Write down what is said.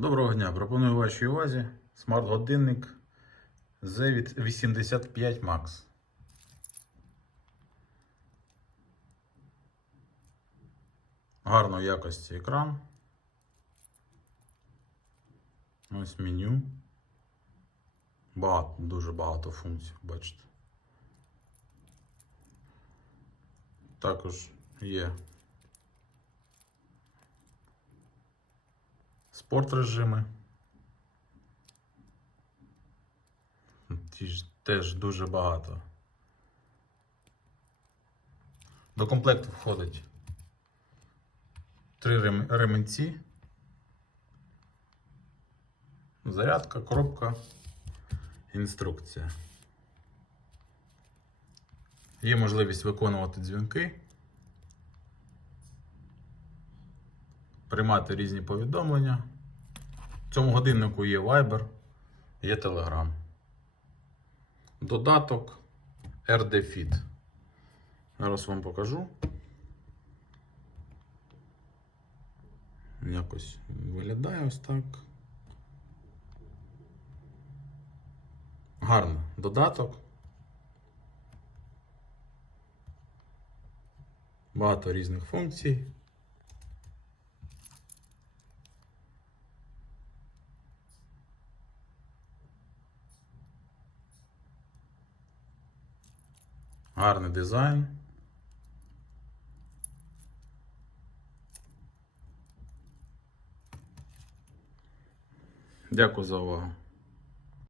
Доброго дня. Пропоную вашій увазі смарт-годинник Z85 Max. Гарної якості екран. Ось меню. Багато, дуже багато функцій, бачите. Також є спорт режими. Ті ж Теж дуже багато. До комплекту входить три ременці, зарядка, коробка, інструкція. Є можливість виконувати дзвінки, приймати різні повідомлення. В цьому годиннику є Viber, є Telegram. Додаток RD Fit. Зараз вам покажу. Якось виглядає ось так. Гарно. Додаток. Багато різних функцій. Гарний дизайн. Дякую за увагу.